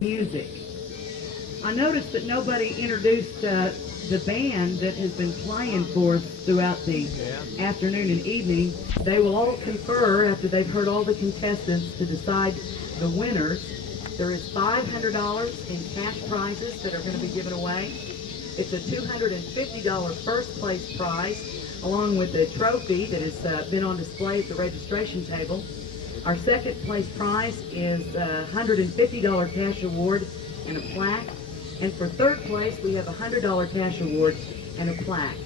music. I noticed that nobody introduced the band that has been playing for us throughout the afternoon and evening. They will all confer after they've heard all the contestants to decide the winners. There is $500 in cash prizes that are going to be given away. It's a $250 first place prize, along with a trophy that has been on display at the registration table. Our second place prize is a $150 cash award and a plaque. And for third place, we have a $100 cash award and a plaque.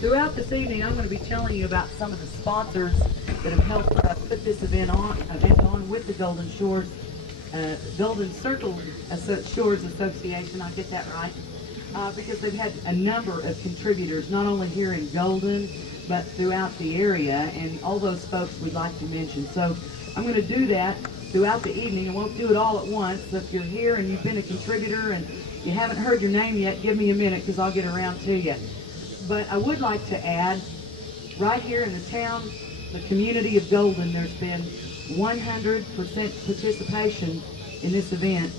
Throughout this evening, I'm going to be telling you about some of the sponsors that have helped put this event on with the Golden Circle Shores Association. I'll get that right. Because they've had a number of contributors, not only here in Golden, but throughout the area, and all those folks we'd like to mention. So I'm going to do that throughout the evening. I won't do it all at once. So if you're here and you've been a contributor and you haven't heard your name yet, give me a minute because I'll get around to you. But I would like to add, right here in the town, the community of Golden, there's been 100% participation in this event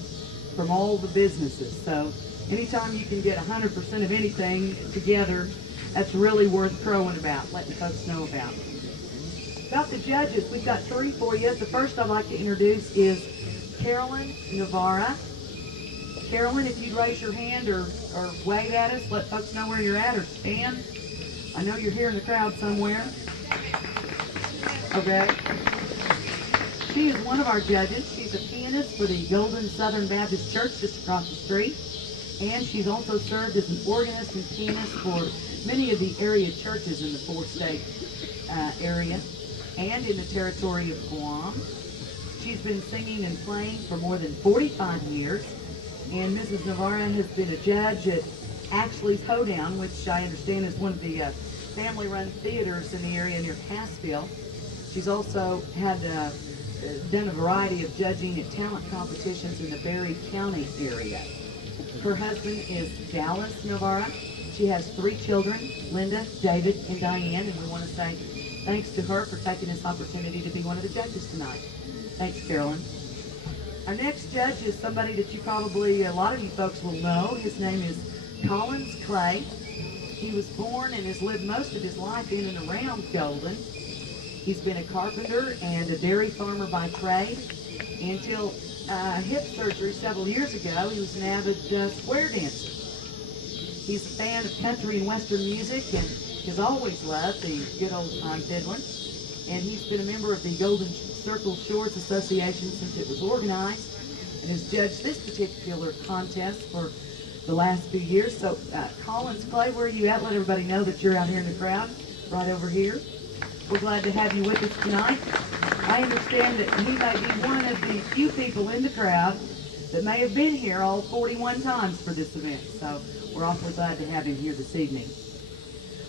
from all the businesses. So anytime you can get 100% of anything together, that's really worth crowing about, letting folks know about. About the judges, we've got three for you. The first I'd like to introduce is Carolyn Navarro. Carolyn, if you'd raise your hand or wave at us, let folks know where you're at, or stand. I know you're here in the crowd somewhere. Okay. She is one of our judges. She's a pianist for the Golden Southern Baptist Church just across the street. And she's also served as an organist and pianist for many of the area churches in the four-state area and in the territory of Guam. She's been singing and playing for more than 45 years. And Mrs. Navarro has been a judge at Ashley's Hoedown, which I understand is one of the family-run theaters in the area near Cassville. She's also had done a variety of judging at talent competitions in the Berry County area. Her husband is Dallas Navarro. She has 3 children, Linda, David, and Diane, and we want to say thanks to her for taking this opportunity to be one of the judges tonight. Thanks, Carolyn. Our next judge is somebody that you probably, a lot of you folks will know. His name is Collins Clay. He was born and has lived most of his life in and around Golden. He's been a carpenter and a dairy farmer by trade. Until hip surgery several years ago, he was an avid square dancer. He's a fan of country and western music and has always loved the good old time fiddling. And he's been a member of the Golden Circle Shores Association since it was organized, and has judged this particular contest for the last few years. So, Collins Clay, where are you at? Let everybody know that you're out here in the crowd, right over here. We're glad to have you with us tonight. I understand that he may be one of the few people in the crowd that may have been here all 41 times for this event. So we're awfully glad to have him here this evening.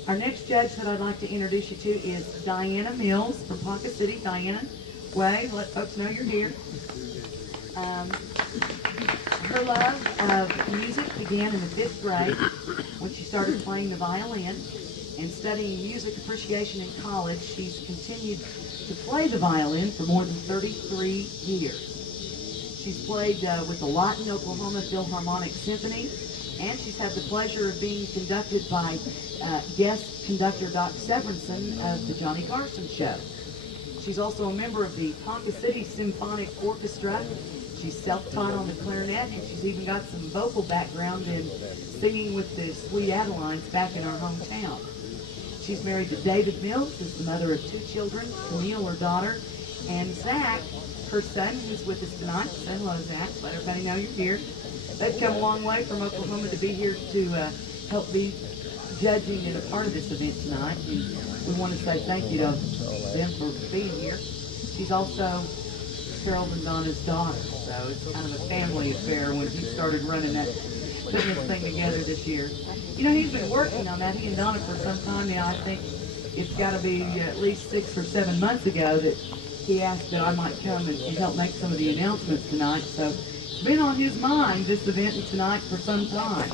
Our next judge that I'd like to introduce you to is Diana Mills from Ponca City. Diana, wave, let folks know you're here. Her love of music began in the 5th grade when she started playing the violin, and studying music appreciation in college. She's continued to play the violin for more than 33 years. She's played with the Lawton, Oklahoma Philharmonic Symphony, and she's had the pleasure of being conducted by guest conductor Doc Severinsen of the Johnny Carson Show. She's also a member of the Ponca City Symphonic Orchestra. She's self-taught on the clarinet, and she's even got some vocal background in singing with the Sweet Adelines back in our hometown. She's married to David Mills, who's the mother of 2 children, Camille, her daughter, and Zach, her son, who's with us tonight. Say hello, Zach. Let everybody know you're here. They've come a long way from Oklahoma to be here to help be judging and a part of this event tonight. And we want to say thank you to them for being here. She's also Carol and Donna's daughter, so it's kind of a family affair when he started running that, putting this thing together this year. You know, he's been working on that, he and Donna, for some time now. I think it's got to be at least 6 or 7 months ago that he asked that I might come and help make some of the announcements tonight. So it's been on his mind, this event tonight, for some time.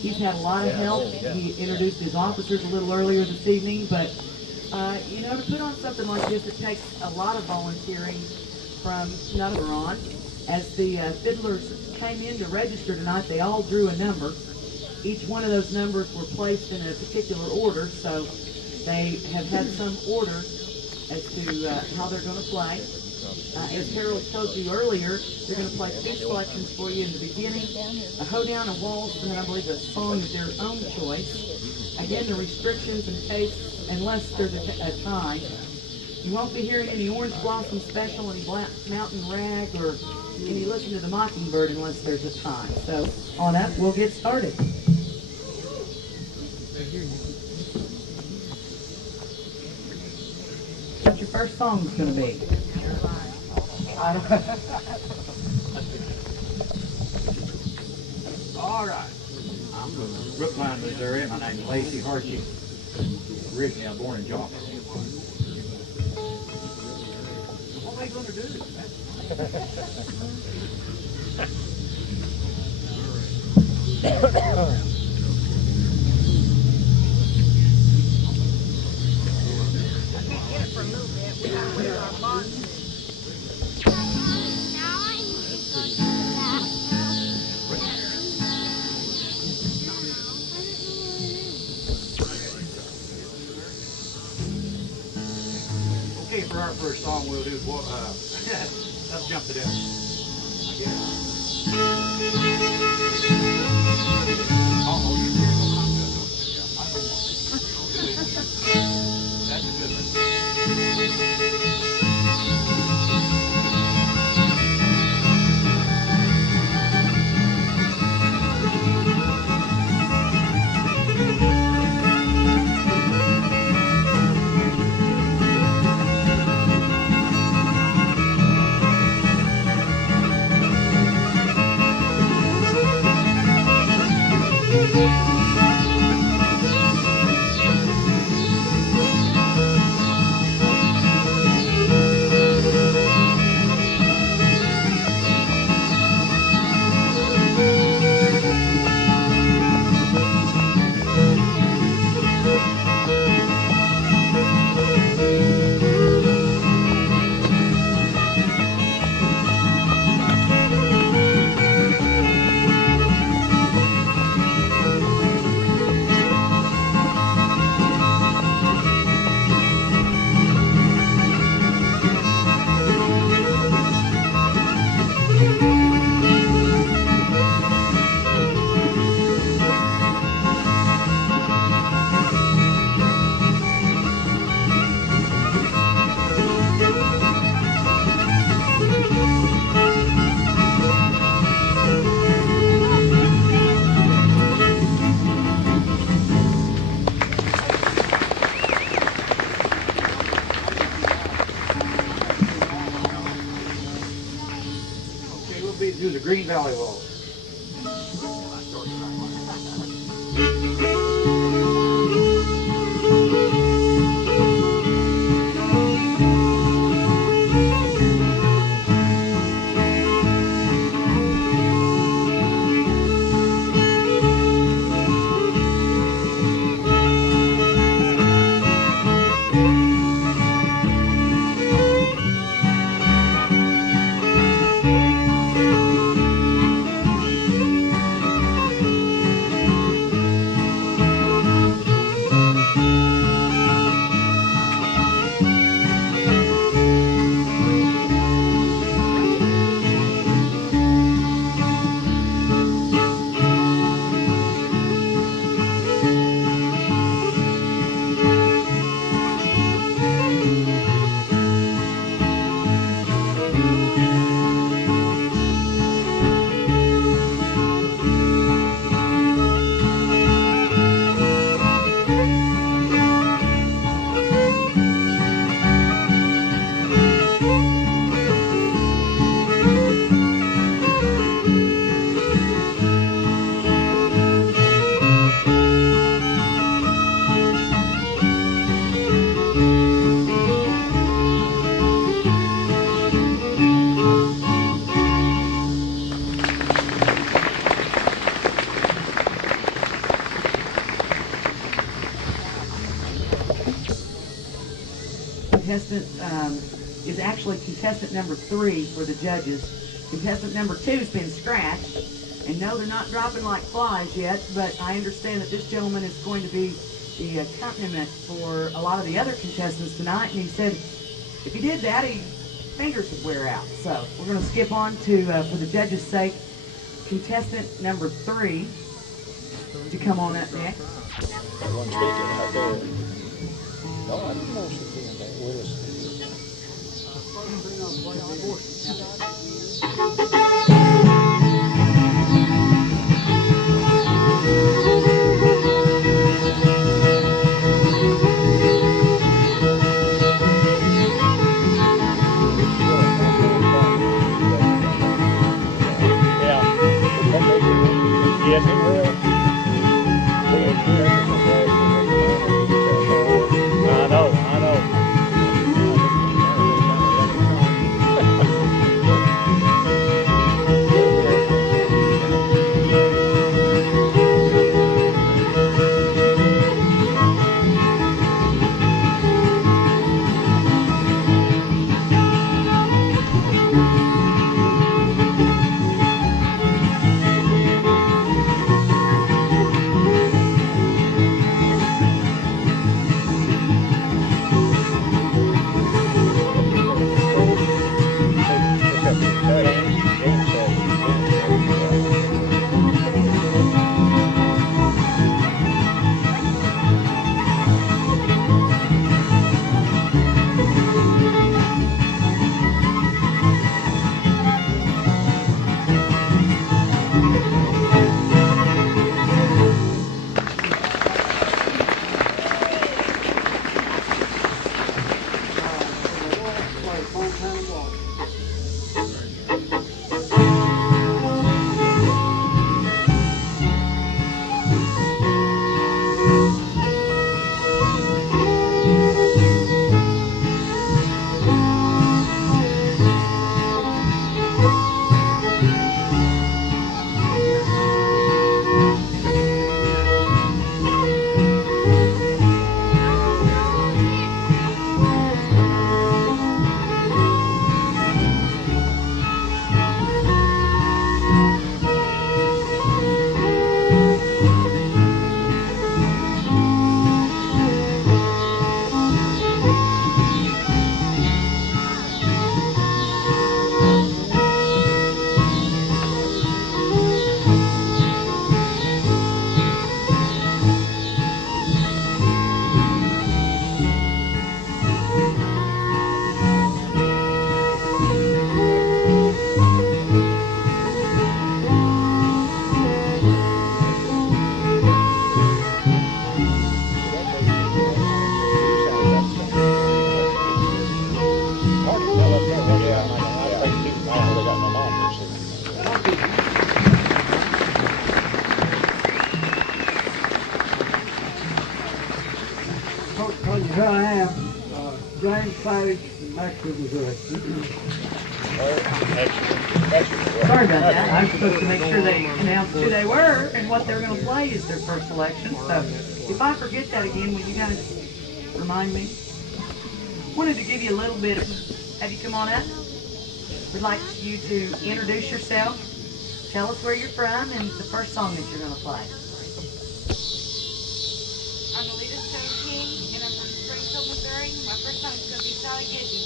He's had a lot of help. He introduced his officers a little earlier this evening, but you know, to put on something like this, it takes a lot of volunteering from Nutteron. As the fiddlers came in to register tonight, they all drew a number. Each one of those numbers were placed in a particular order, so they have had some order as to how they're going to play. As Harold told you earlier, they're going to play 2 selections for you in the beginning, a hoedown, a waltz, and then I believe a song of their own choice. Again, the restrictions in case, unless there's a tie, you won't be hearing any Orange Blossom Special, any Black Mountain Rag, or any Listen to the Mockingbird unless there's a tie. So on up, we'll get started. What your first song's going to be? All right. I'm from Brookline, Missouri. My name's Lacy Hartje. Originally, I was born in Joplin. What are they going to do? Okay, for our first song, we'll do, let's jump to that. Oh, you hear the one I'm good. That's a good one. Do the Green Valley Waltz. Contestant is actually contestant number 3 for the judges. Contestant number 2's been scratched. And no, they're not dropping like flies yet, but I understand that this gentleman is going to be the accompaniment for a lot of the other contestants tonight. And he said if he did that, his fingers would wear out. So we're going to skip on to, for the judges' sake, contestant number 3 to come on up next. One speaking right there. No, I didn't know she was doing that with us. Yes, it will. I know. Here I am, James Savage from Exeter, Missouri. Sorry about that. I was supposed to make sure they announced who they were and what they're going to play as their first selection. So if I forget that again, will you guys remind me? Wanted to give you a little bit of, have you come on up? We'd like you to introduce yourself, tell us where you're from, and the first song that you're going to play. I'm Alita Stoneking, and I'm from Springfield, Missouri. My first song is going to be Sally Giddy.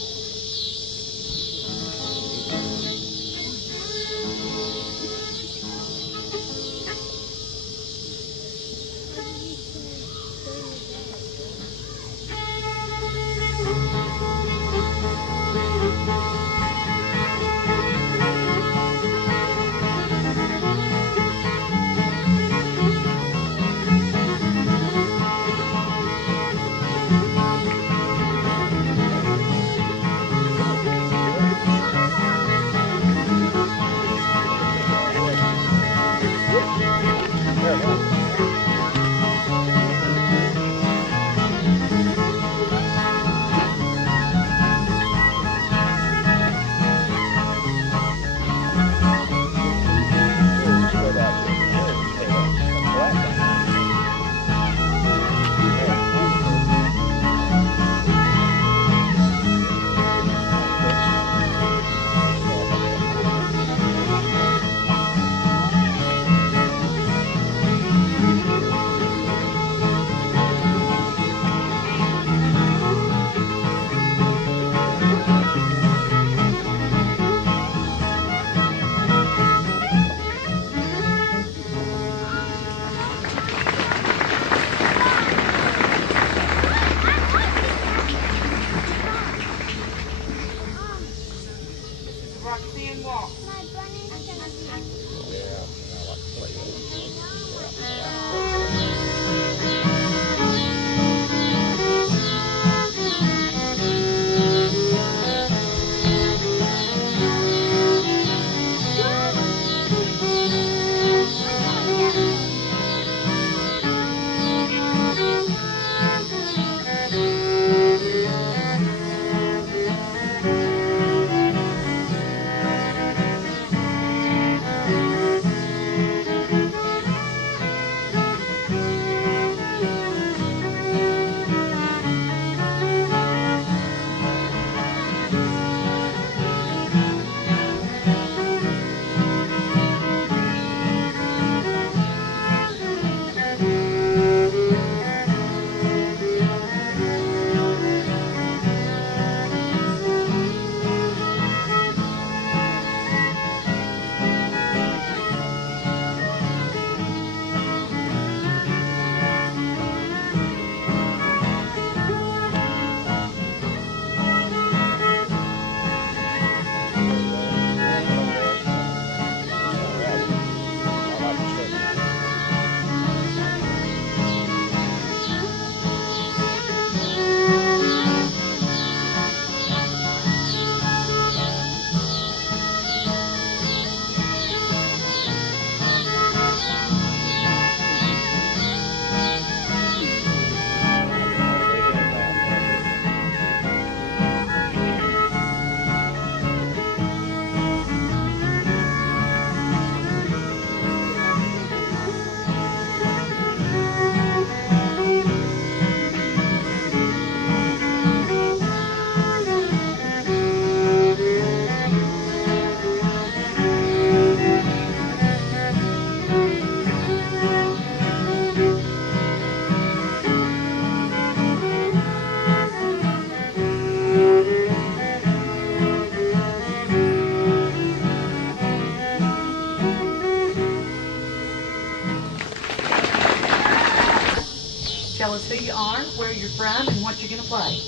tell us who you are, where you're from, and what you're going to play.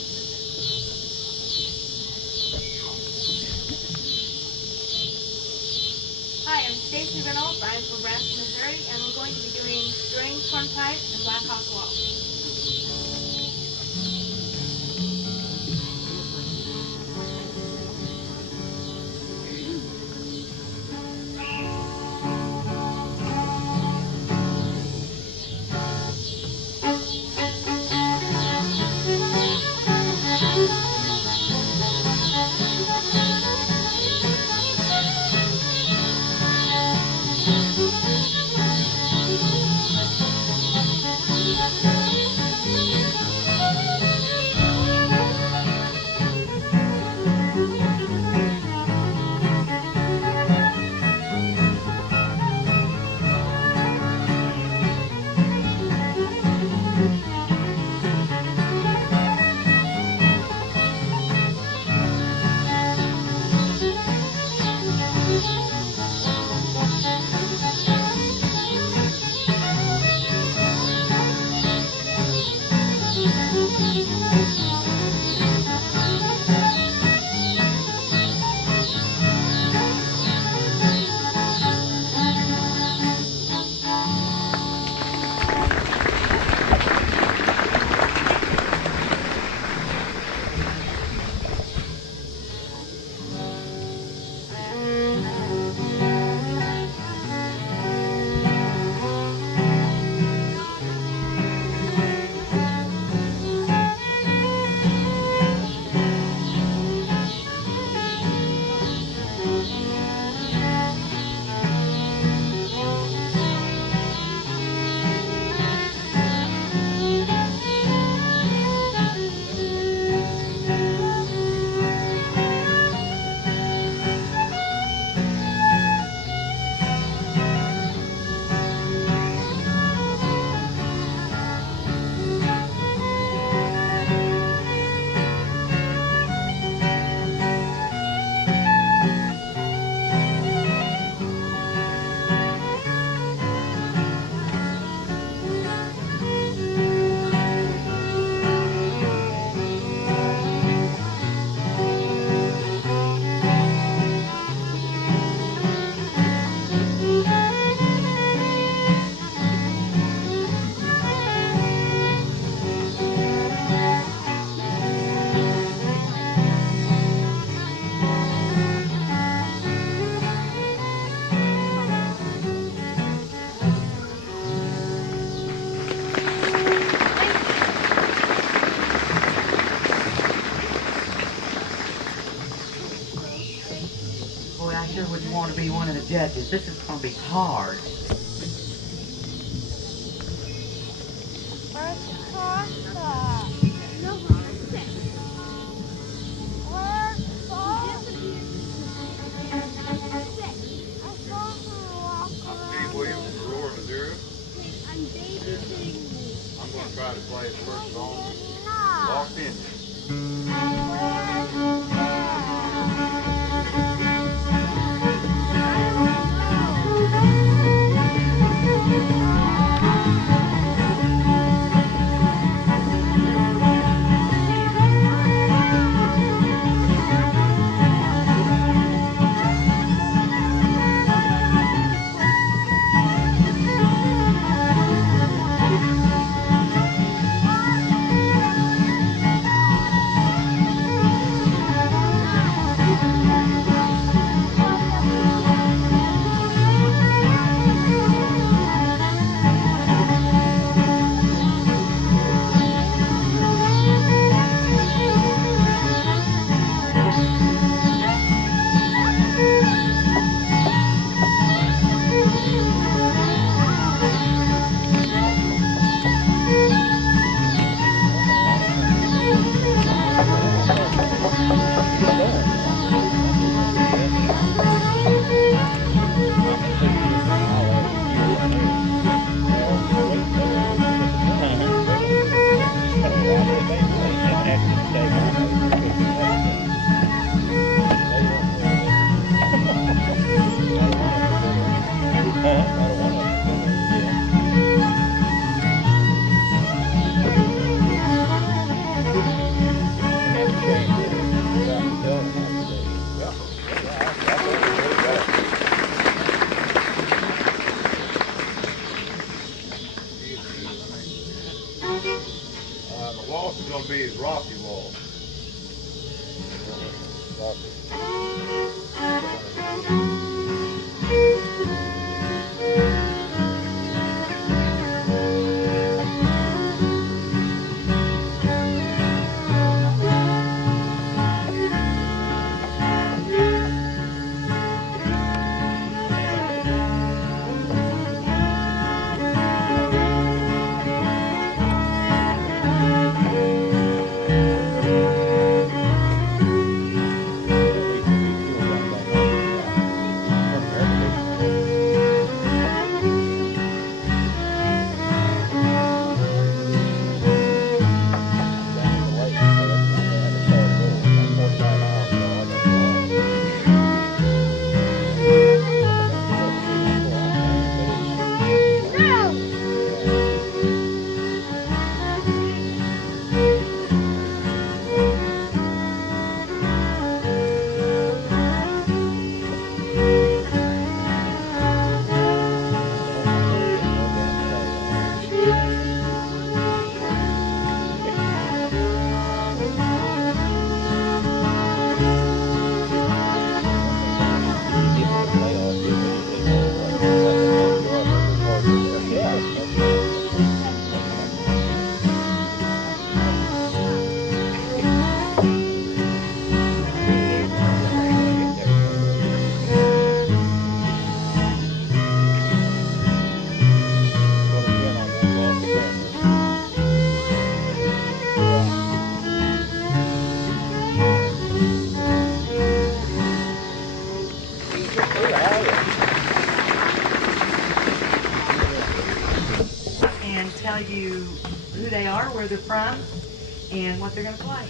Hi, I'm Stacy Reynolds. I'm from Branson, Missouri, and we're going to be doing string, hornpipe, and Black Hawk Waltz. Want to be one of the judges. This is going to be hard. Where's Ponca? Steve Williams from Aurora, Missouri. I'm babysitting. I'm going to try to play the first song, Lost In. waltz is gonna be his Rocky waltz. Tell you who they are, where they're from, and what they're going to play.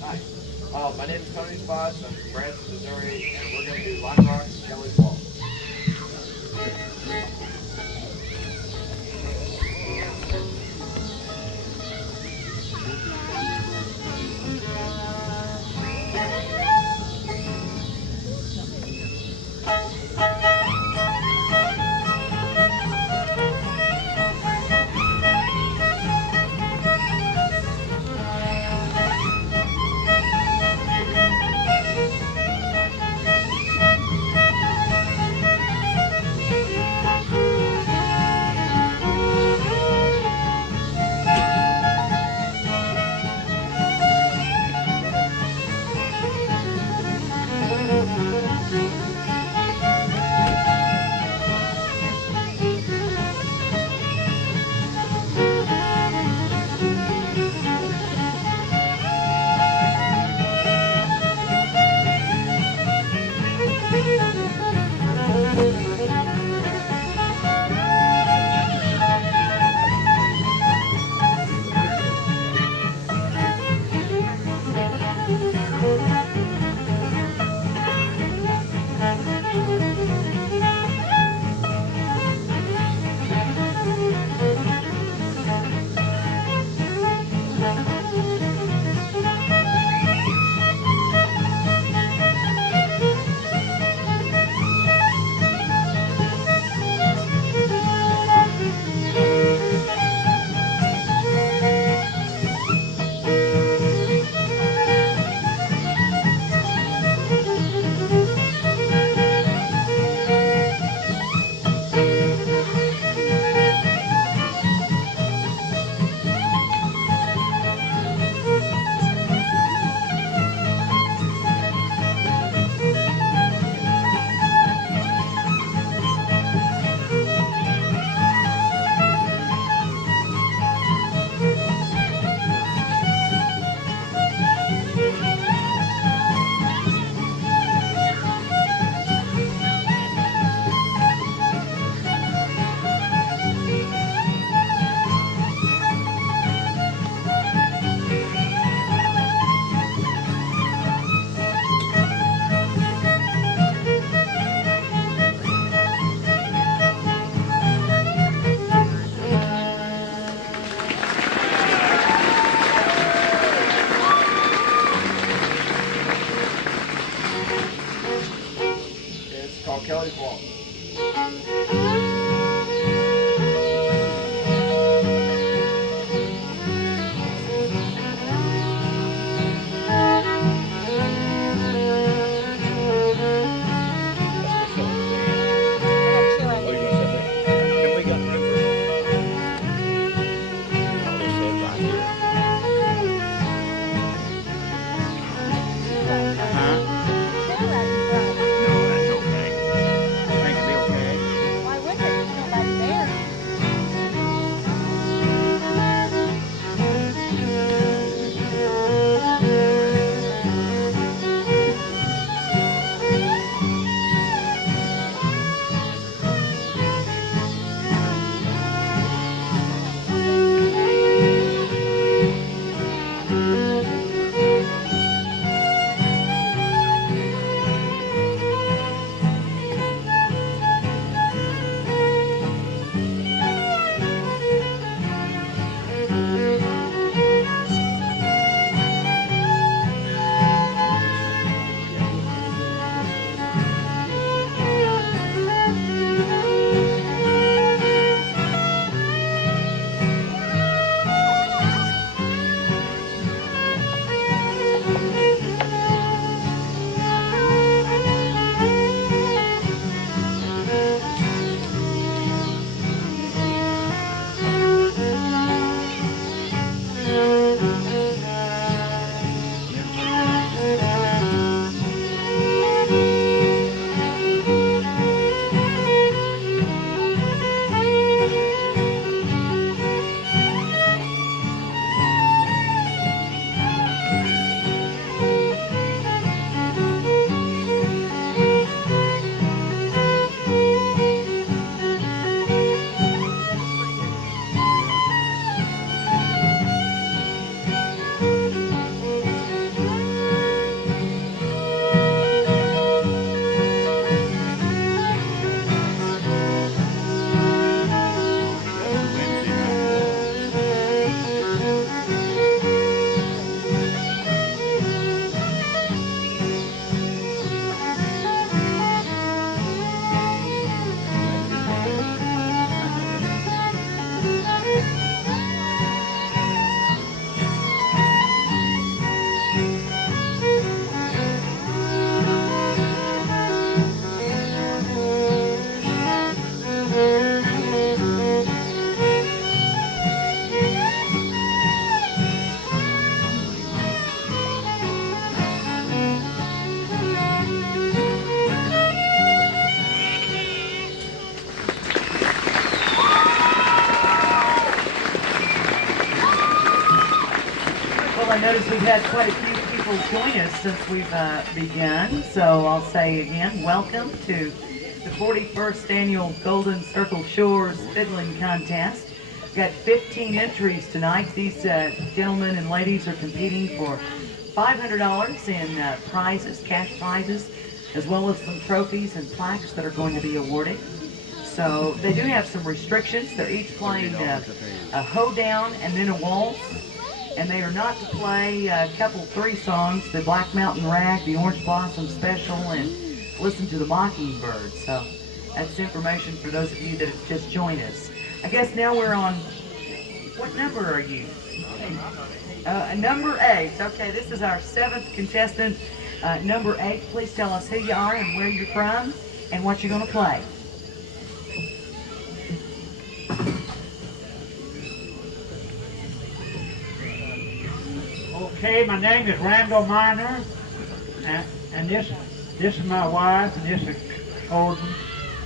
Hi. My name is Tony Spots. I'm from Branson, Missouri, and we're going to do Lime Rock and Kelly's Waltz. Well, I noticed we've had quite a few people join us since we've begun. So I'll say again, welcome to the 41st Annual Golden Circle Shores Fiddling Contest. We've got 15 entries tonight. These gentlemen and ladies are competing for $500 in prizes, cash prizes, as well as some trophies and plaques that are going to be awarded. So they do have some restrictions. They're each playing a hoedown and then a waltz. And they are not to play a couple, 3 songs, the Black Mountain Rag, the Orange Blossom Special, and listen to the Mockingbird. So that's information for those of you that have just joined us. I guess now we're on, what number are you? Number 8. Okay, this is our 7th contestant. Number 8, please tell us who you are and where you're from and what you're going to play. Okay, my name is Randall Miner, and this is my wife, and this is Odin,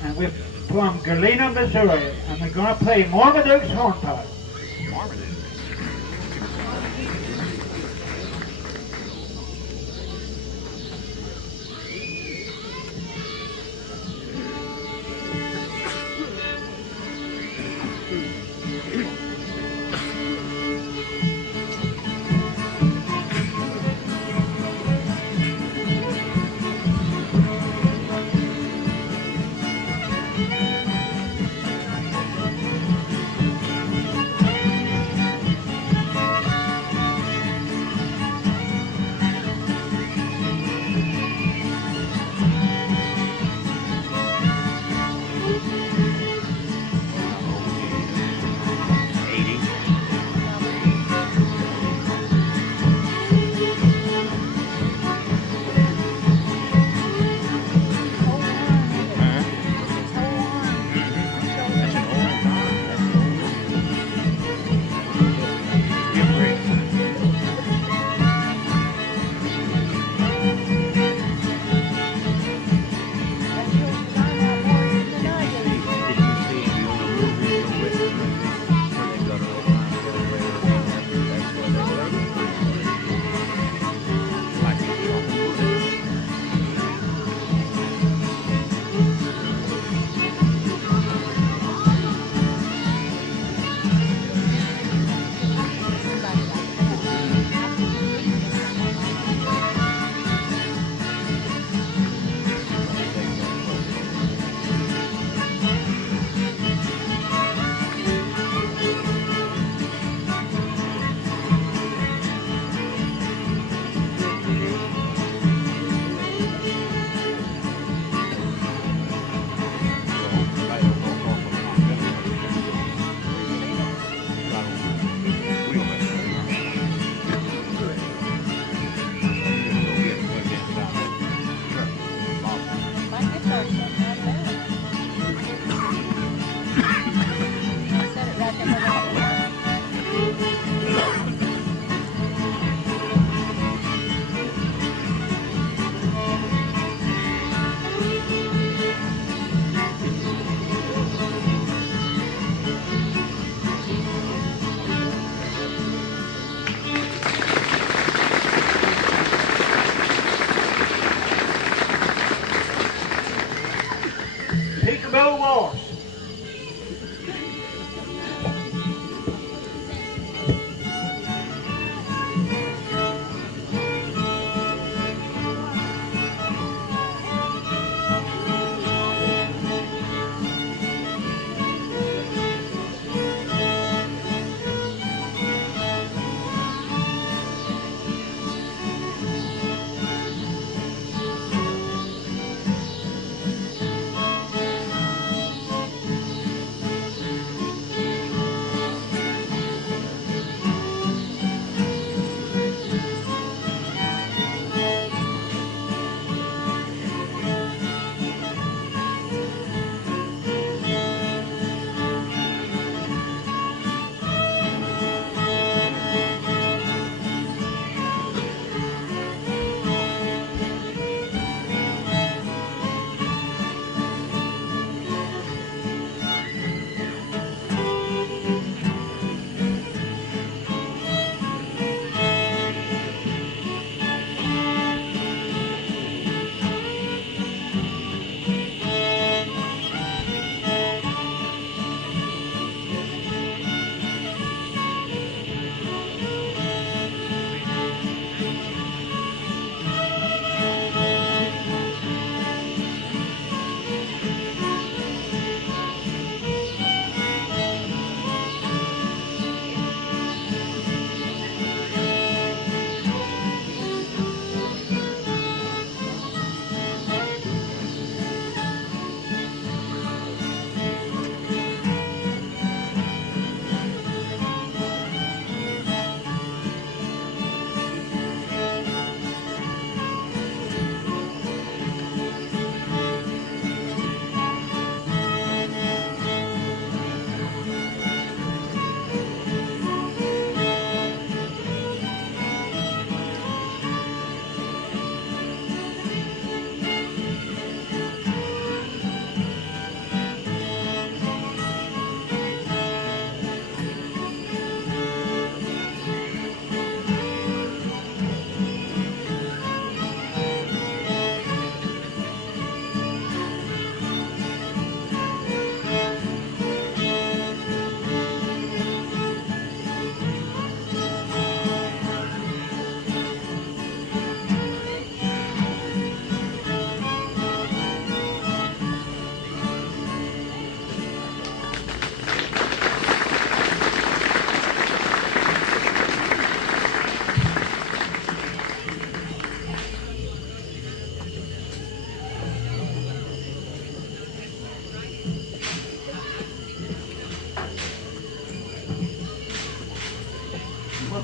and we're from Galena, Missouri, and we're going to play Marmaduke's Hornpipe. Marmaduke.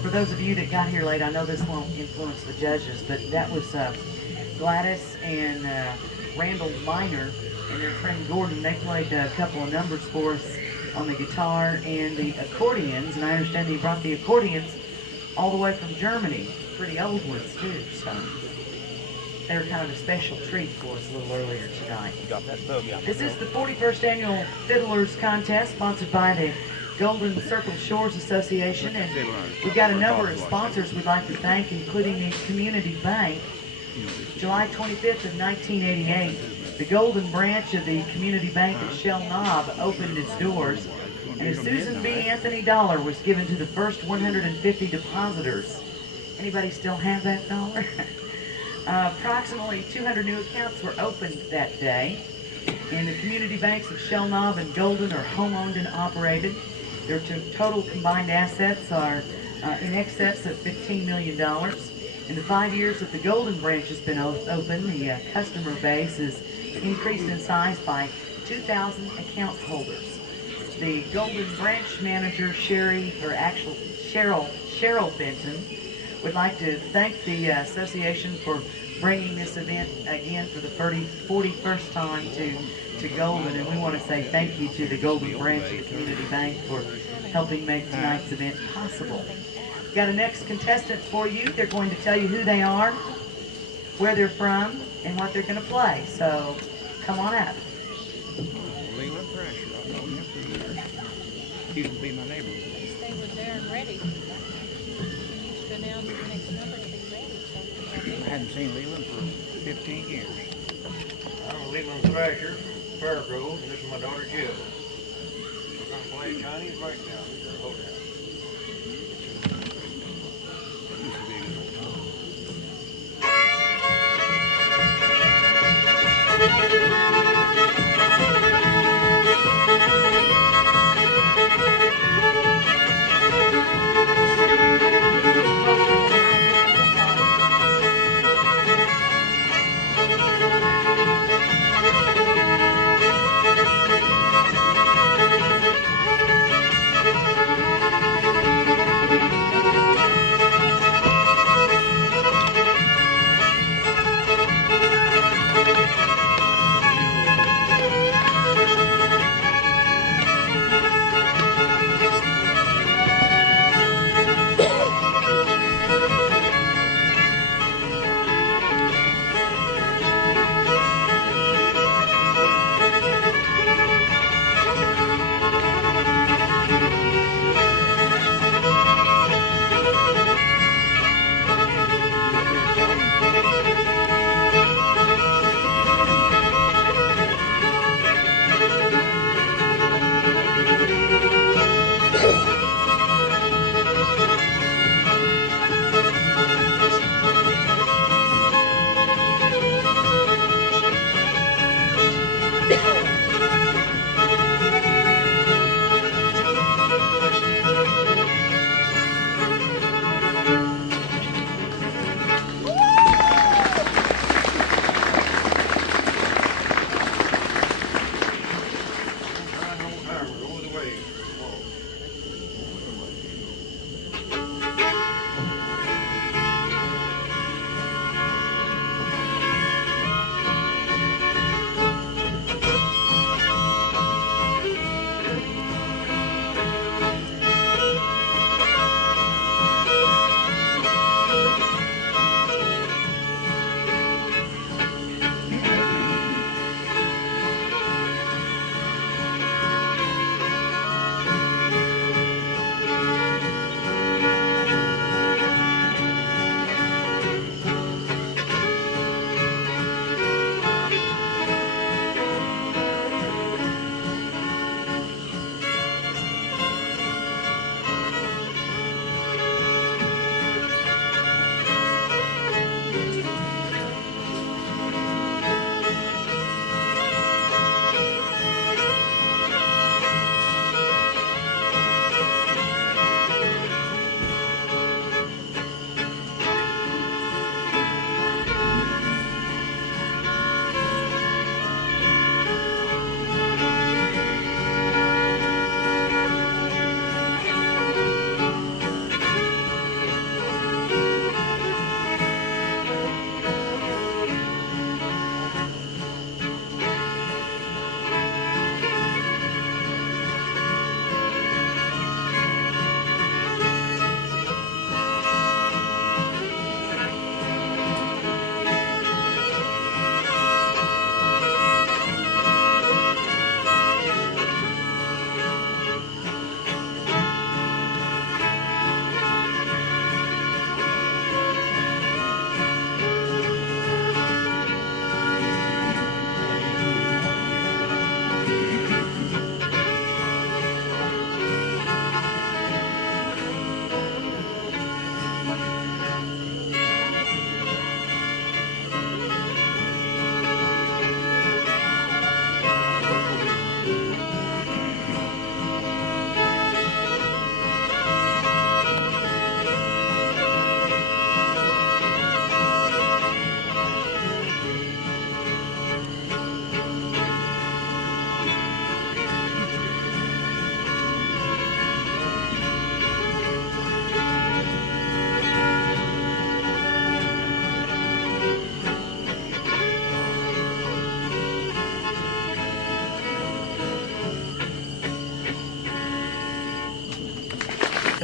for those of you that got here late, I know this won't influence the judges, but that was Gladys and Randall Minor and their friend Gordon. They played a couple of numbers for us on the guitar and the accordions, and I understand they brought the accordions all the way from Germany. Pretty old ones too, so they were kind of a special treat for us a little earlier tonight. This is the 41st Annual Fiddlers Contest, sponsored by the Golden Circle Shores Association, and we've got a number of sponsors we'd like to thank, including the Community Bank. July 25th of 1988, the Golden branch of the Community Bank at Shell Knob opened its doors, and a Susan B. Anthony dollar was given to the first 150 depositors. Anybody still have that dollar? Approximately 200 new accounts were opened that day, and the community banks of Shell Knob and Golden are home-owned and operated. Their total combined assets are in excess of $15 million. In the 5 years that the Golden branch has been open, the customer base has increased in size by 2,000 account holders. The Golden branch manager, Cheryl Benton, would like to thank the association for bringing this event again for the 41st time to Golden, and we want to say thank you to the Golden branch of the Community Bank for helping make tonight's event possible. We've got a next contestant for you. They're going to tell you who they are, where they're from, and what they're going to play. So come on up. Leland Thrasher, I've known him for years. He used to be my neighbor. They were there and ready. You used to announce the next number to be ready. So I hadn't seen Leland for 15 years. I'm Leland Thrasher, Fairgrove, and this is my daughter Jill. We're going to play Chinese breakdown. Hold down. Used to be a good old Thank you.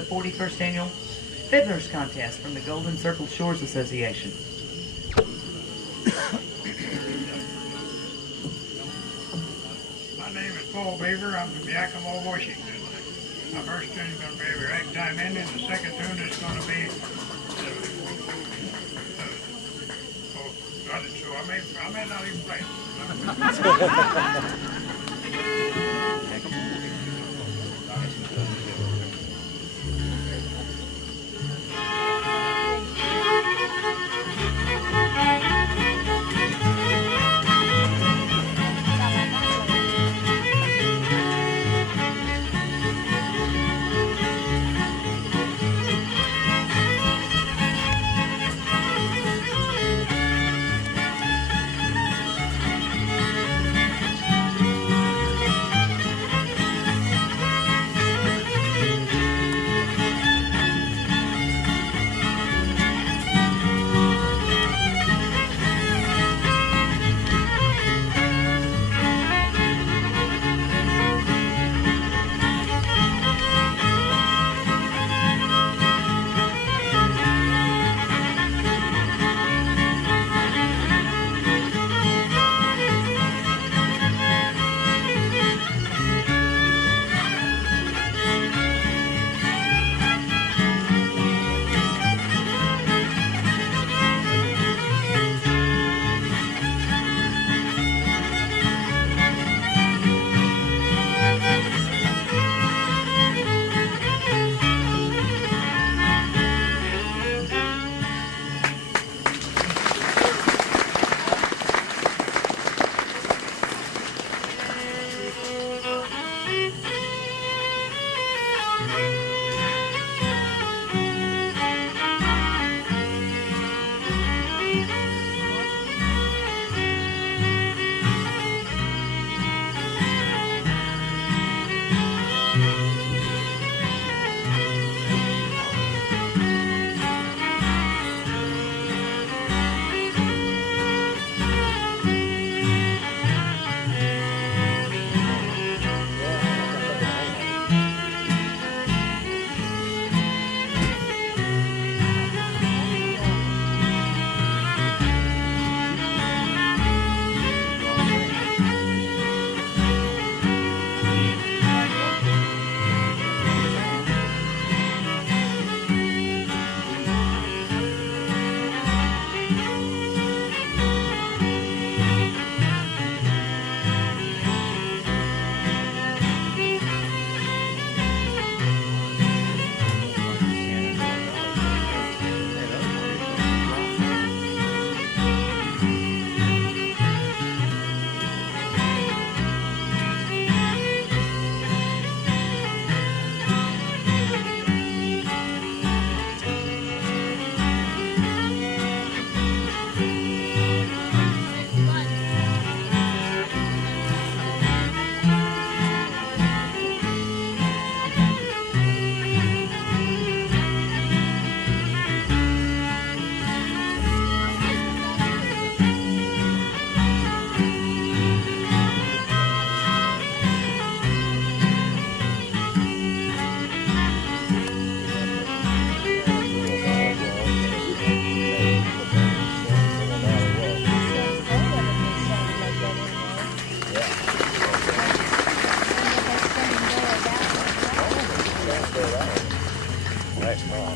41st Annual Fiddlers Contest from the Golden Circle Shores Association. My name is Paul Beaver. I'm from Yakima, Washington. My first tune is going to be a ragtime ending. The second tune is going to be I may not even play it.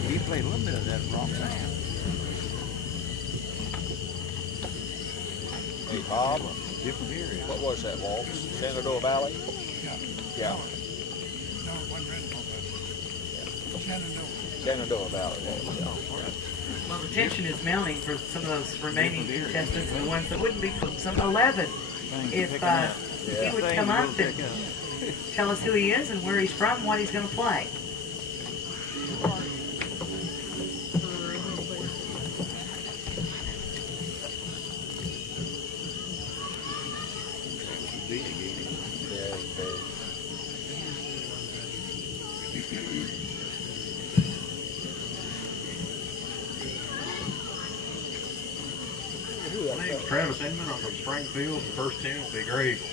He played a little bit of that rock sound. Hey, Bob, Different area. what was that, Waltz? Shenandoah Valley? Yeah. Shenandoah Valley, yeah. Well, the tension is mounting for some of those remaining contestants, the ones that wouldn't be some 11. If he would come up and tell us who he is and where he's from, what he's going to play. My name's Travis Inman. I'm from Springfield. The first tune will be Grey Eagle.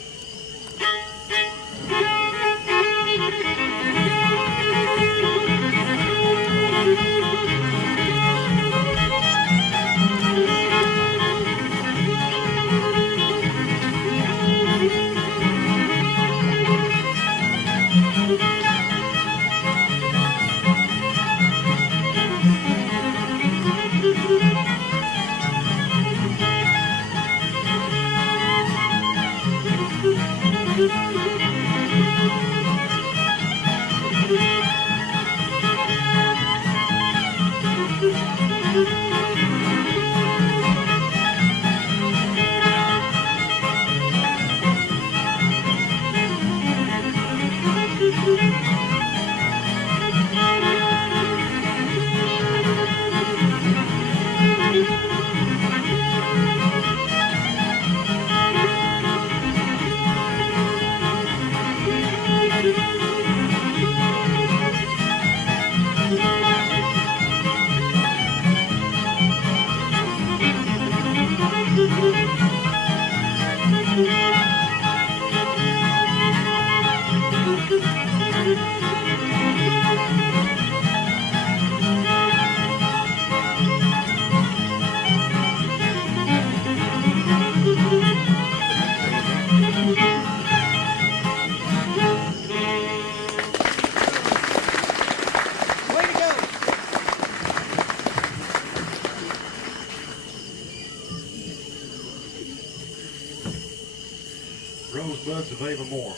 of Ava Moore.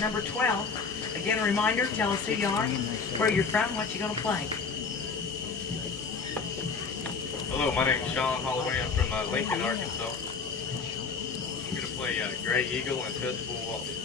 Number 12, again a reminder, tell us who you are, where you're from, what you're going to play. Hello, my name's Sean Holloway. I'm from Lincoln, Arkansas. I'm going to play Gray Eagle and Festival Waltz.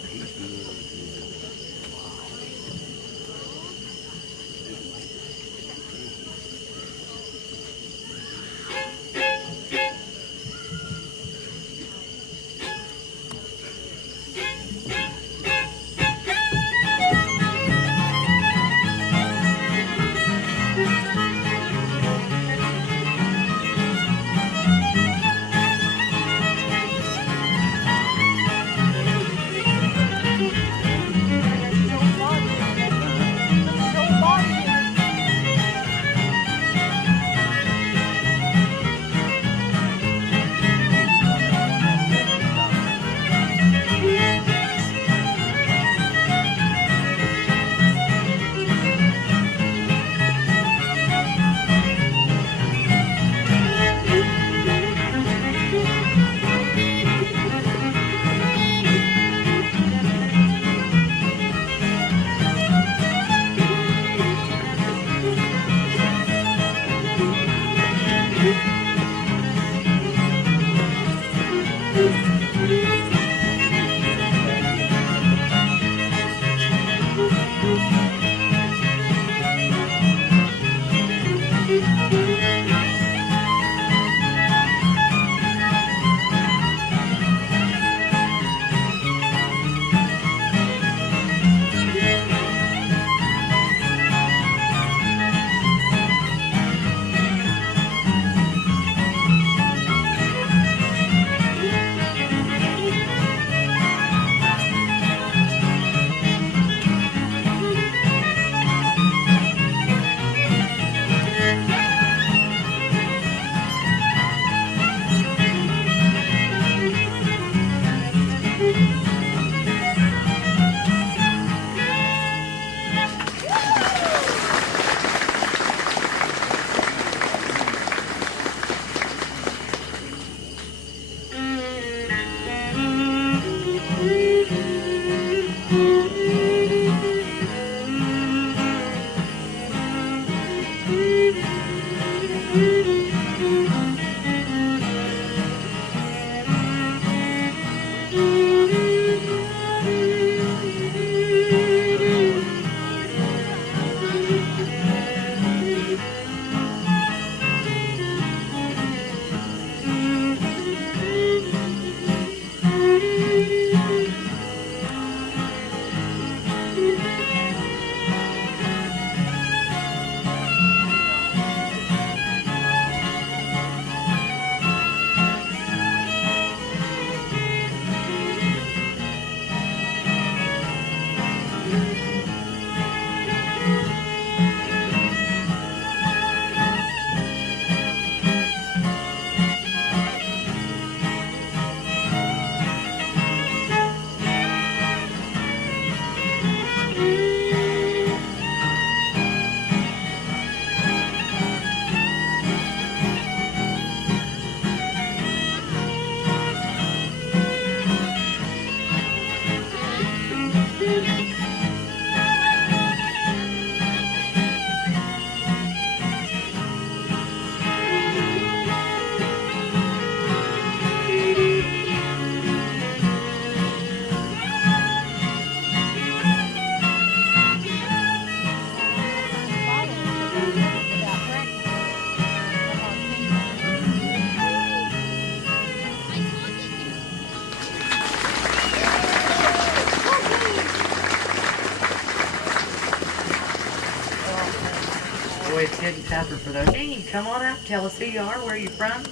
boy, it's getting tougher for those. Dean, come on up. Tell us who you are, where you're from,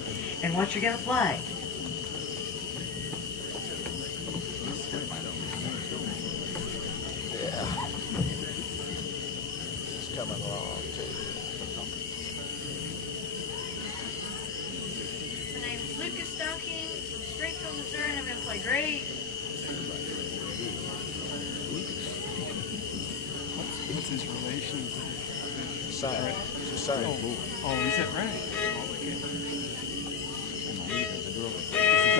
and what you're going to play. Yeah. It's coming along, too. My name's Alita Stoneking from Springfield, Missouri, and I'm going to play great. What's his relation? Son. It's a son. Oh, is that right? Oh, okay. And Alita's a girl. It's a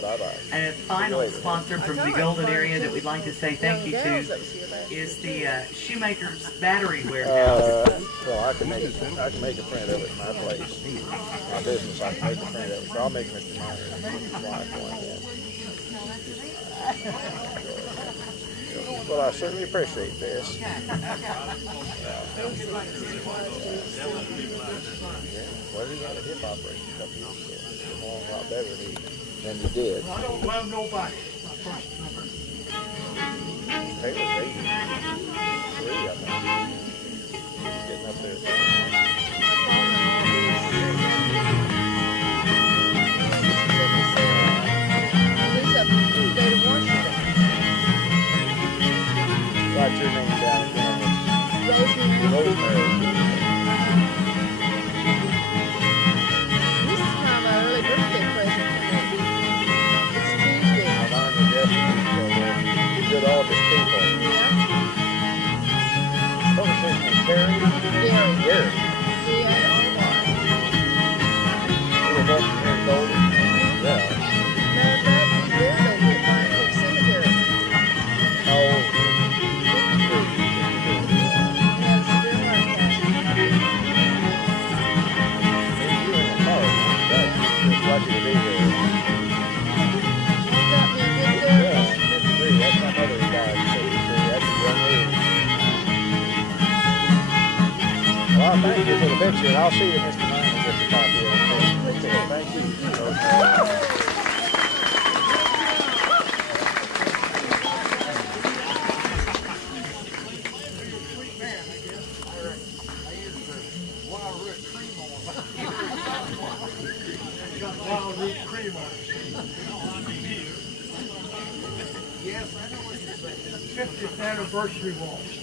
daughter. And a final sponsor from the Golden area that we'd like to say thank you to is the Shoemaker's Battery Warehouse. Well, I can make a print of it in my place. My business, I can make a print of it. So I'll make Mr. Minor fly one in. Well, I certainly appreciate this. Well, he had a hip operation a couple years ago. A lot better than you did. I don't love nobody. Taylor's 83, I think. He's getting up there. He's a I'll see that Mr. Minor gets a copy of it. Okay, thank you. Wild root cream on it. Yes, I know what you're saying. 50th anniversary waltz.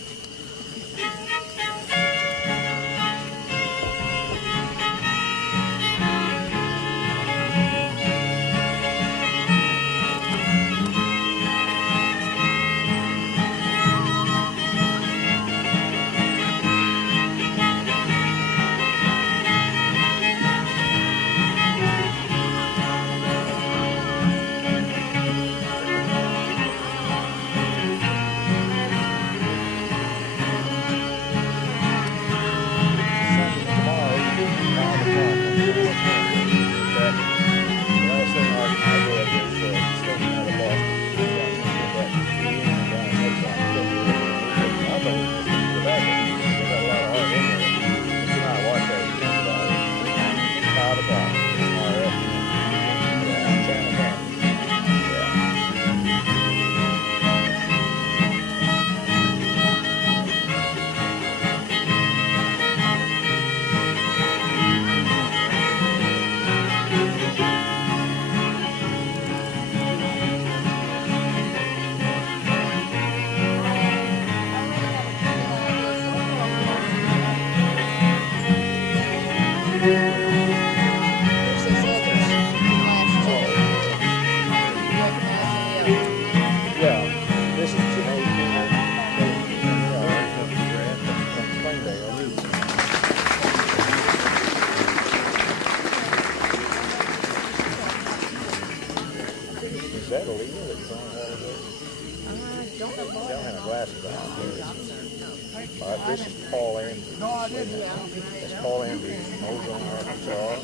This is Paul Andrews. That's Paul Andrews from Ozarks, Arkansas.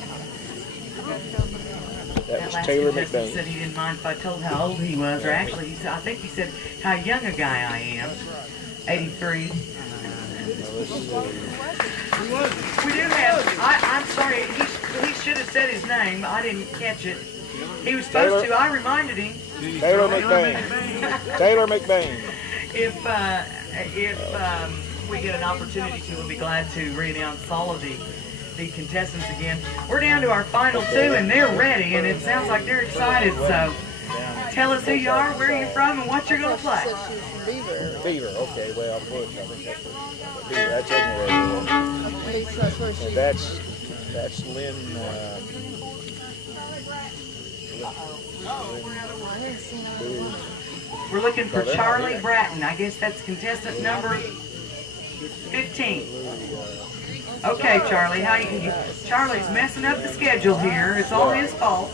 That was Taylor McBain. He said he didn't mind if I told how old he was, or actually, he said, I think he said how young a guy I am. 83. We do have, I'm sorry, he should have said his name. I didn't catch it. He was supposed to. I reminded him. Taylor McBain. Taylor McBain. If we get an opportunity to, we'll be glad to re-announce all of the contestants again. We're down to our final two, and they're ready, and it sounds like they're excited. So tell us who you are, where you're from, and what you're going to play. Beaver. Okay. Well, Bush. I think that's Beaver. That's Lynn. We're looking for Charlie Bratton. I guess that's contestant number 15. Okay, Charlie, Charlie's messing up the schedule here. It's all his fault.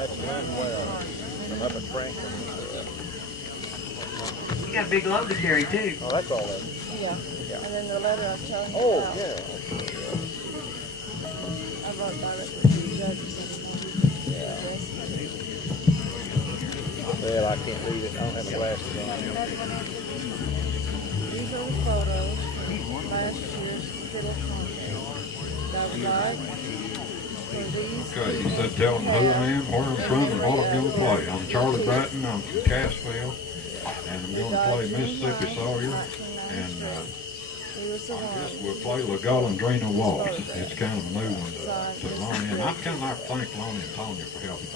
You got a big load to carry, too. Oh, that's all that. Yeah. And then the letter I was telling you about. Yeah. I wrote directly to the judges. Well, I can't read it. I don't have my glasses on. These are the photos from last year's Fiddle Contest. That was live. Okay, he said tell them who I am, where I'm from, and what I'm going to play. I'm Charlie Bratton. I'm from Cassville, and I'm going to play Mississippi Sawyer, and I guess we'll play Legalandrina Waltz. It's kind of a new one to learn, and I'd kind of like to thank Lonnie and Tanya for helping.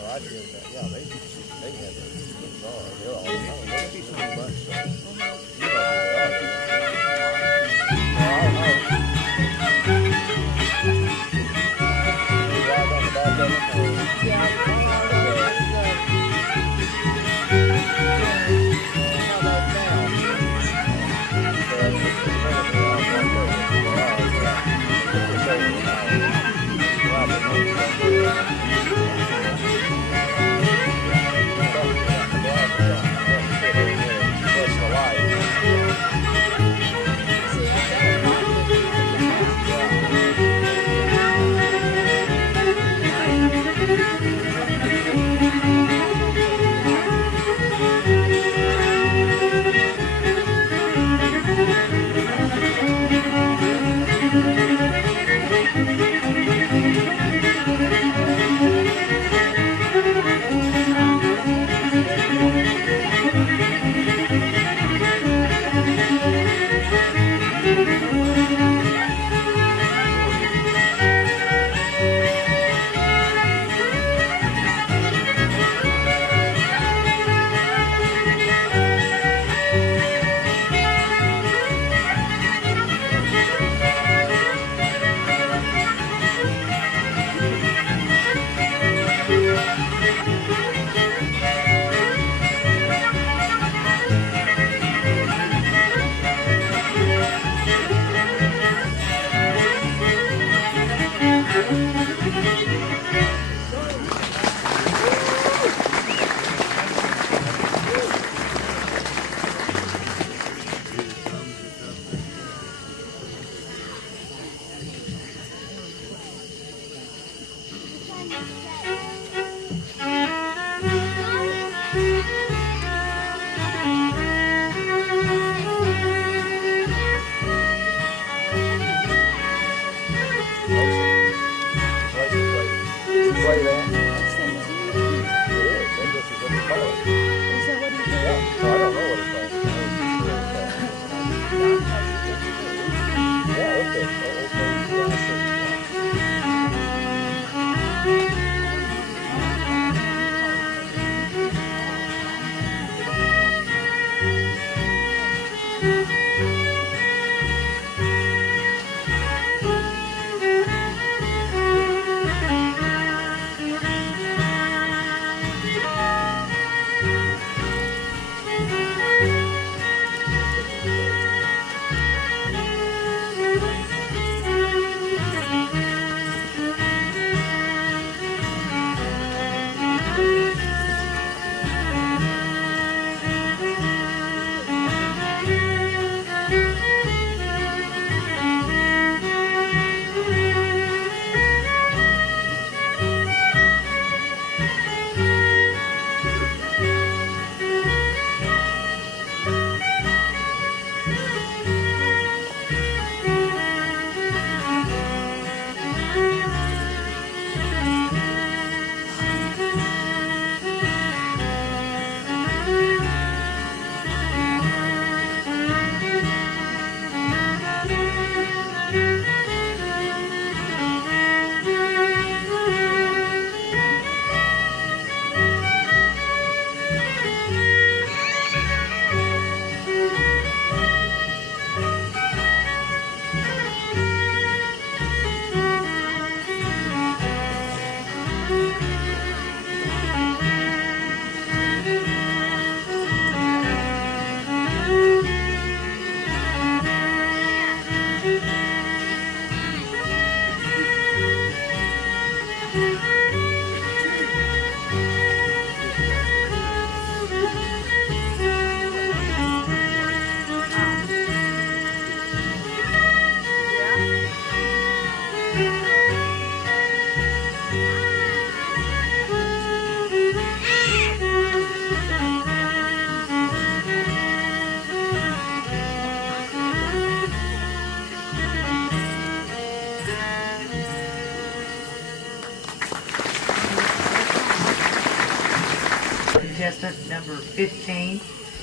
contestant, number 15.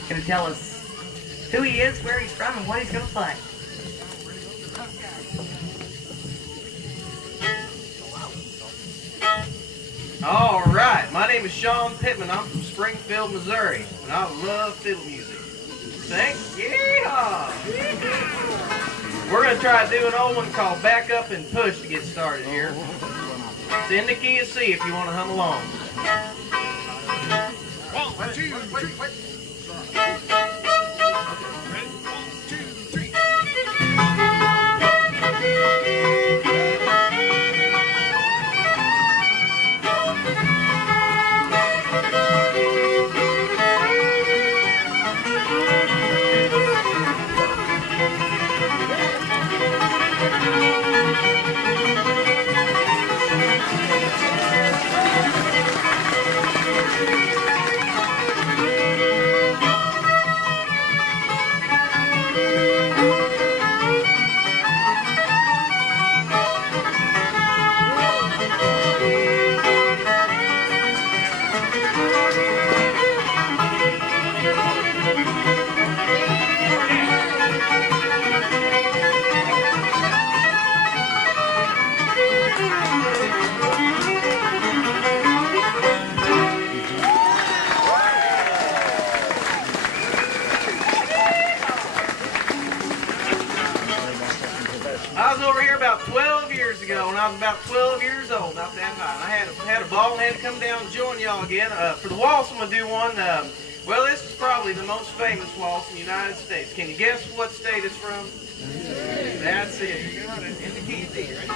Going to tell us who he is, where he's from, and what he's going to play. All right, my name is Sean Pittman. I'm from Springfield, Missouri, and I love fiddle music. Sing? Yeehaw! We're going to try to do an old one called Back Up and Push to get started here. It's in the key of C if you want to hum along. 1, 2, 3. I was over here about 12 years ago when I was about 12 years old, not that high. I had a ball and had to come down and join y'all again. For the waltz, I'm going to do one. Well, this is probably the most famous waltz in the United States. Can you guess what state it's from? That's it. You got it. In the key of D, right?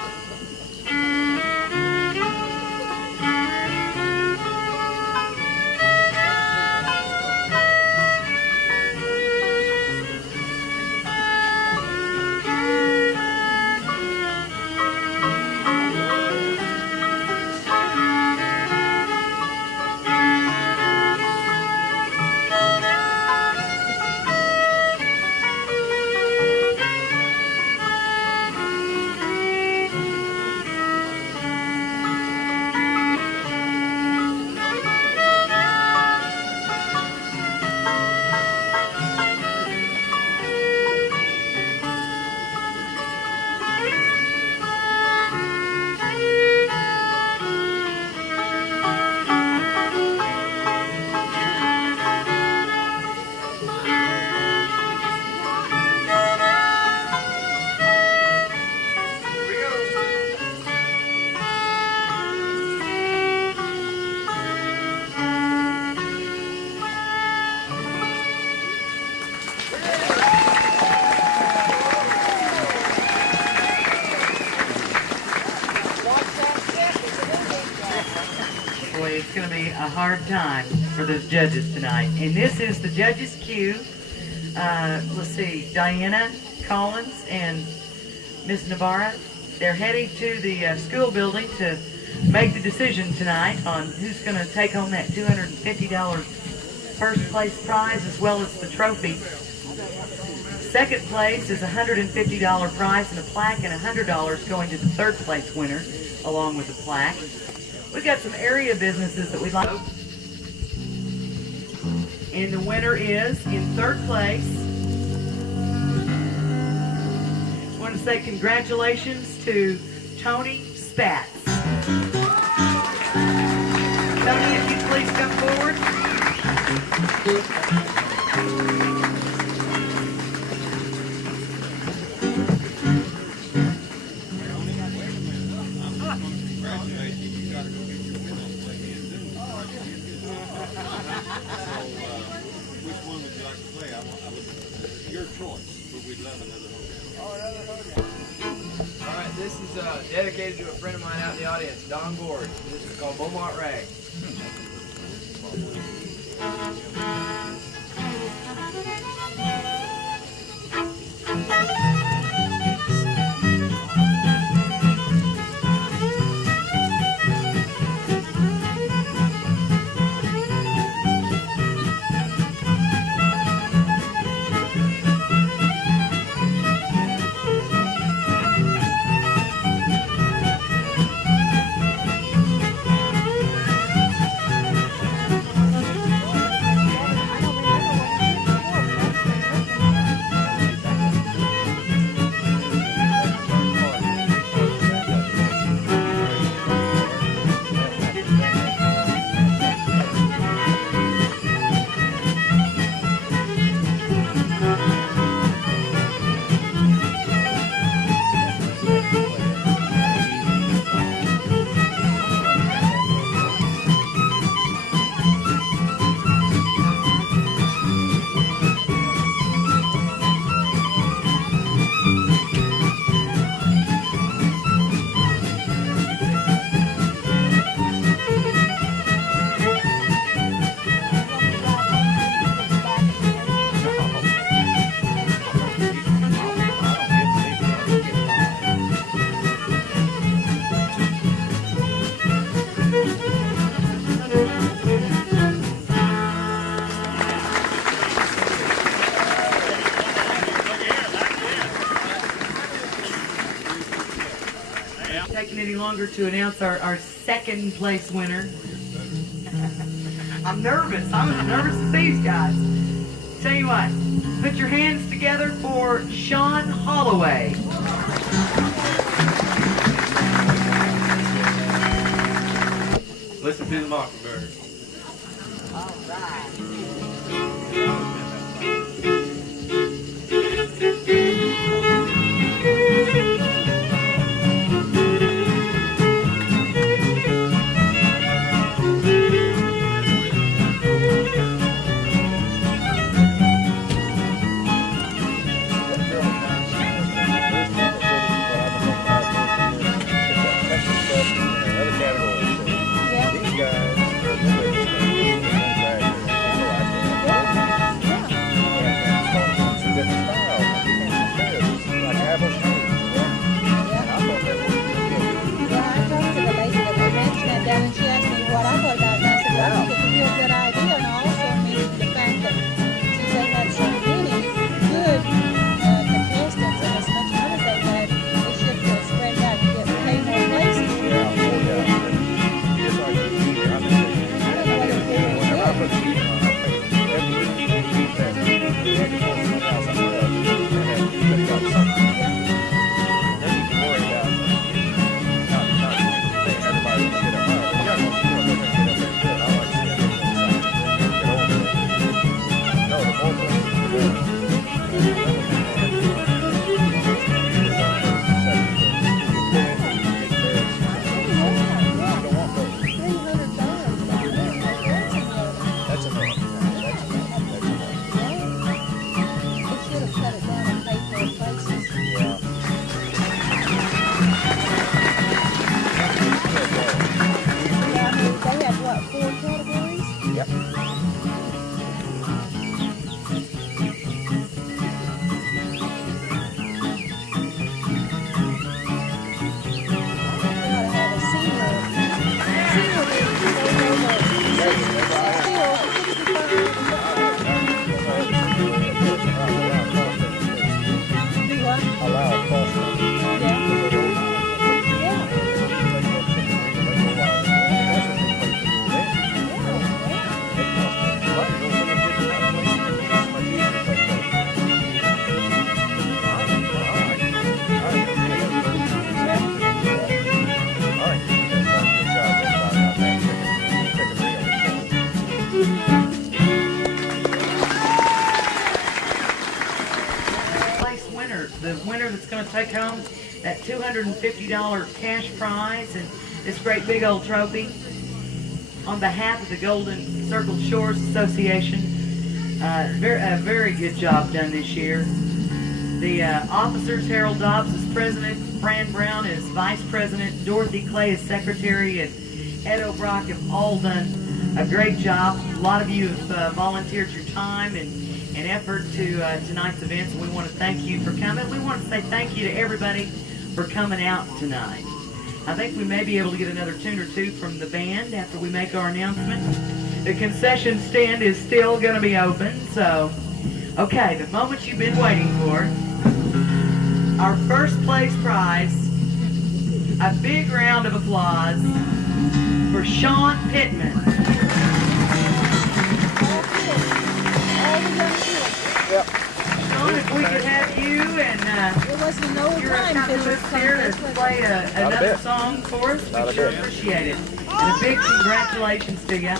It's going to be a hard time for those judges tonight. And this is the judges' cue. Let's see, Diana Collins and Ms. Navarro. They're heading to the school building to make the decision tonight on who's going to take home that $250 first place prize as well as the trophy. Second place is a $150 prize and a plaque, and $100 going to the third place winner along with the plaque. We've got some area businesses that we'd like. And the winner is, in third place, I want to say congratulations to Tony Spatz. Tony, if you please come forward. Your choice, but we'd love another hotel. All right, this is dedicated to a friend of mine out in the audience, Don Gord. This is called Beaumont Rag. longer to announce our second place winner. I'm nervous. I'm as nervous as these guys. Tell you what, put your hands together for Sean Holloway. Listen to the Mockingbird. All right. Take home that $250 cash prize and this great big old trophy. On behalf of the Golden Circle Shores Association, a very good job done this year. The officers, Harold Dobbs is president, Fran Brown is vice president, Dorothy Clay is secretary, and Ed O'Brock have all done a great job. A lot of you have volunteered your time and effort to tonight's events, and we want to thank you for coming. We want to say thank you to everybody for coming out tonight. I think we may be able to get another tune or two from the band after we make our announcement. The concession stand is still going to be open, so okay, the moment you've been waiting for. Our first place prize, a big round of applause for Sean Pittman. Yep. Sean, if we could have you and your accompanist here to play another song for us, we sure appreciate it. And a big congratulations to you.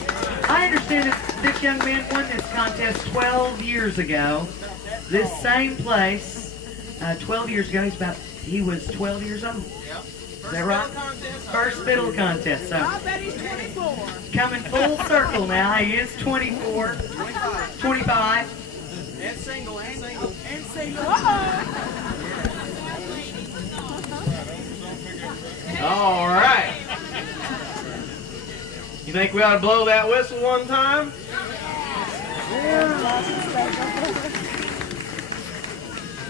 I understand that this young man won this contest 12 years ago. This same place, 12 years ago, he was 12 years old. Is that right? First fiddle contest. So I bet he's 24. Coming full circle now. He is 24, 25. And single, and single. And single. All right. You think we ought to blow that whistle one time?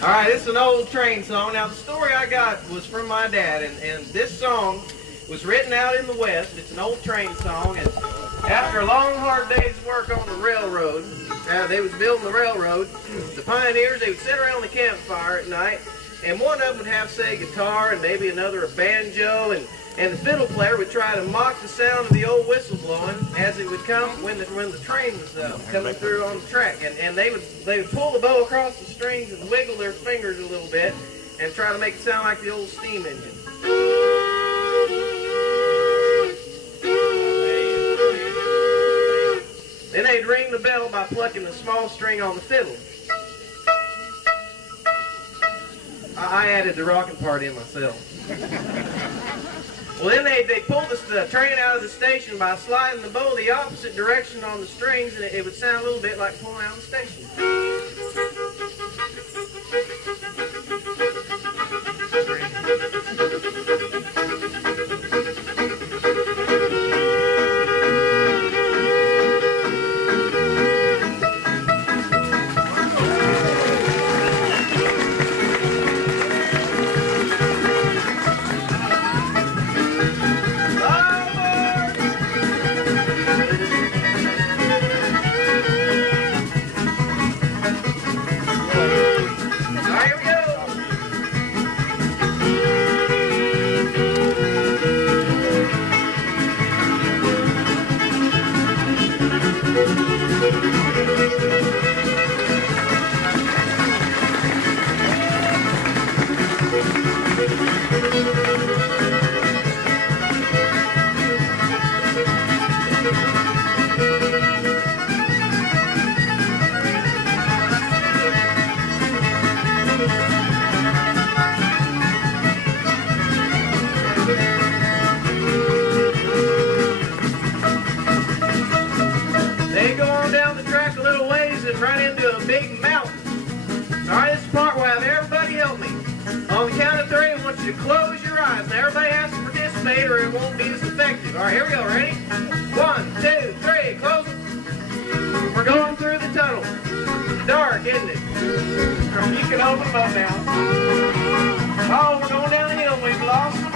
All right, this is an old train song. Now, the story I got was from my dad, and this song was written out in the West. It's an old train song, and after a long, hard day's work on the railroad, they was building the railroad, the pioneers, they would sit around the campfire at night, and one of them would have, say, a guitar, and maybe another a banjo, and And the fiddle player would try to mock the sound of the old whistle blowing as it would come when the train was coming through on the track. And they would pull the bow across the strings and wiggle their fingers a little bit and try to make it sound like the old steam engine. Then they'd ring the bell by plucking the small string on the fiddle. I added the rocking part in myself. Well, then they'd pull the train out of the station by sliding the bow the opposite direction on the strings, and it would sound a little bit like pulling out of the station. Oh, we're going down the hill. We've lost the